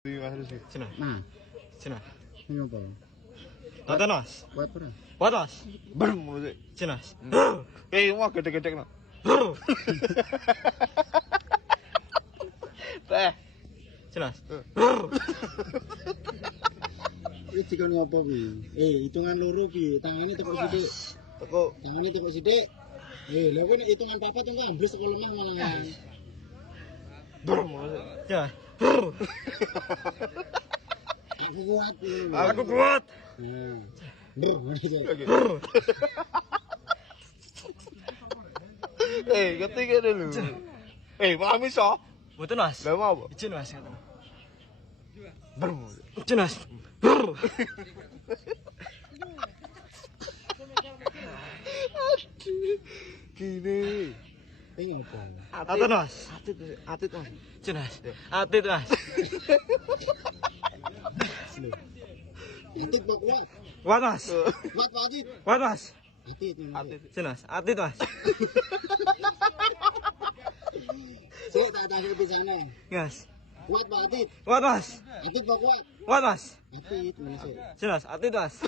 Cina. Nah, Cina. ini apa? Tatanas. Buat apa? Watas. Bermu. Cina. Wah gede-gede no. Teh. Cina. Ini dikon ngopo pi? Hitungan loro pi, tangane tekuk sithik. Teko. Tangane tekuk sithik. Lha kowe nek hitungan papat engko ambles teko lemah malah kan. Bermu. Cina. Aku kuat. Aku kuat. Nah. Ngene sih. Ketiga dulu. Paham iso? Betul mas. Lah mau apa? Izin mas. Bermu. Izin mas. Gini. Ini apa? Tatanas. Atit mas. Izin mas. Atit mas. Atit kok kuat. Kuat mas. Kuat Pak Atit. Kuat mas. Atit. Izin mas. Atit mas. Sik tak tarik pisane. Yes. Kuat Pak Atit. Kuat mas. Atit kok kuat. Kuat mas. Atit mana sih? Izin mas. Atit mas.